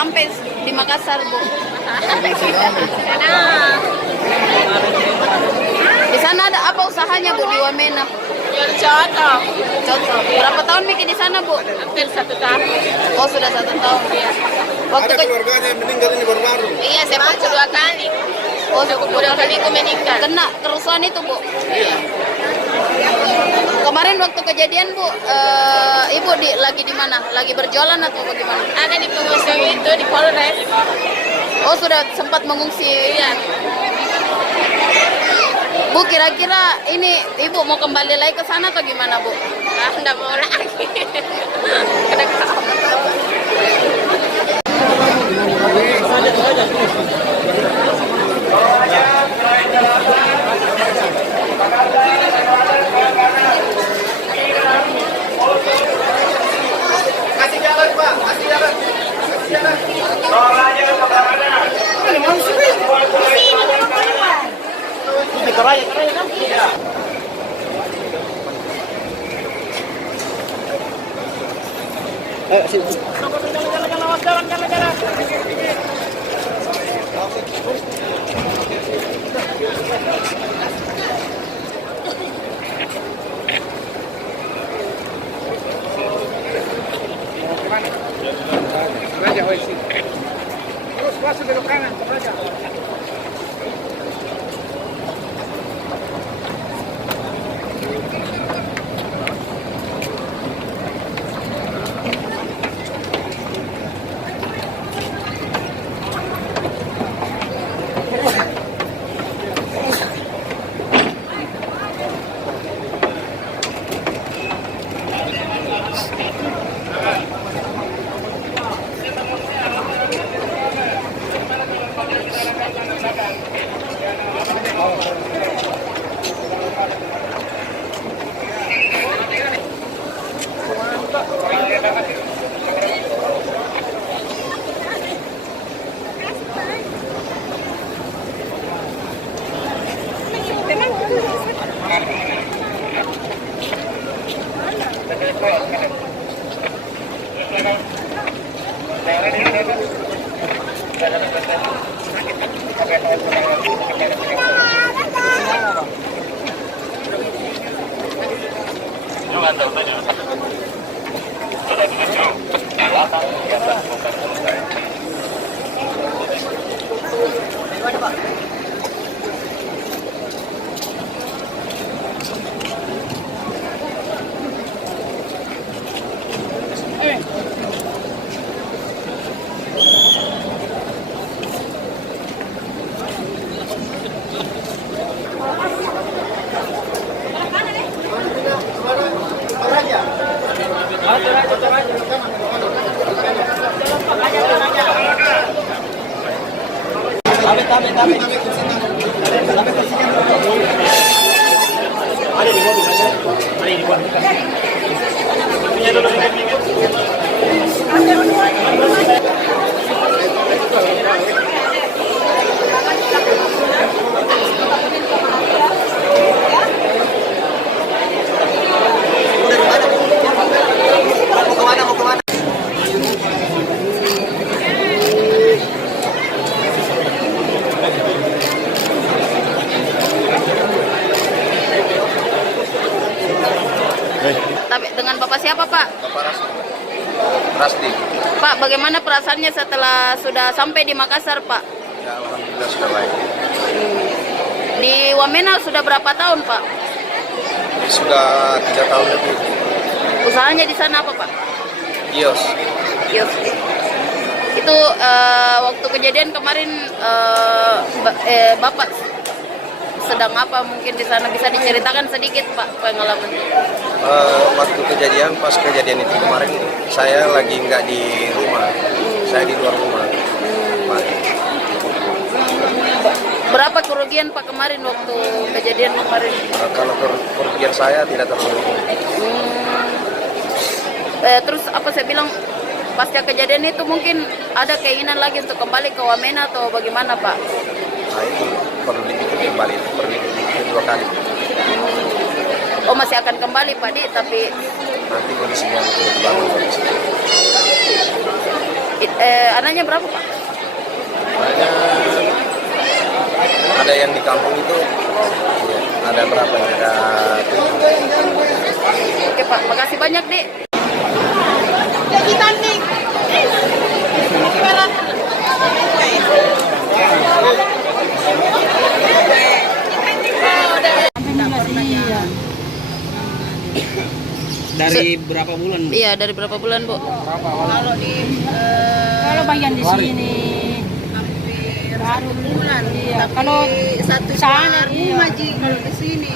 sampai di Makassar, Bu? Di sana ada apa usahanya, Bu, di Wamena? Jual cocok. Cocok. Berapa tahun bikin di sana, Bu? Hampir 1 tahun. Oh, sudah 1 tahun. Iya. Waktu Ada keluarganya yang meninggal ini baru-baru. Iya, saya mau 2 kali. Oh, Kedua kali aku meninggal. kena kerusuhan itu, Bu. Iya. Kemarin waktu kejadian, Bu, Ibu lagi di mana? Lagi berjualan atau bagaimana? Ada di pengungsian itu di Polres. Oh, sudah sempat mengungsi. Iya. Bu, kira-kira ini Ibu mau kembali lagi ke sana atau gimana, Bu? Ah, enggak mau lagi. Kena kau. Kasih jalan, Pak. Kasih jalan. Kasih jalan. Ayo, sini. Raja, hoy, sini. Terus masuk belok kanan, Raja. Tapi dengan Bapak siapa, Pak? Bapak Rasdi. Pak, bagaimana perasaannya setelah sudah sampai di Makassar, Pak? Ya, alhamdulillah sudah baik. Di Wamena sudah berapa tahun, Pak? Sudah 3 tahun lebih. Usahanya di sana apa, Pak? Kios. Kios. Itu waktu kejadian kemarin Bapak sedang apa mungkin di sana, bisa diceritakan sedikit, Pak, pengalaman? Waktu kejadian, pas kejadian itu kemarin, saya lagi nggak di rumah. Saya di luar rumah. Berapa kerugian, Pak, kemarin waktu kejadian kemarin? Kalau kerugian saya tidak terlalu. Terus apa saya bilang, pasca kejadian itu mungkin ada keinginan lagi untuk kembali ke Wamena atau bagaimana, Pak? Nah, itu perlu dipikir kembali, perlu dipikir 2 kali. Oh, masih akan kembali, Pak Di, tapi Nanti kondisinya untuk dibangun kondisi. Anaknya berapa Pak? Banyak. Ada yang di kampung itu, ya, ada berapa ya? Ada 7. Oke Pak, makasih banyak Dek. Dari berapa bulan, Bu? Iya, dari berapa bulan Bu? Kalau di Kalau bagian di sini hampir 1 bulan. iya. Tapi Kalau satu sana, rumah Ji kalau di sini.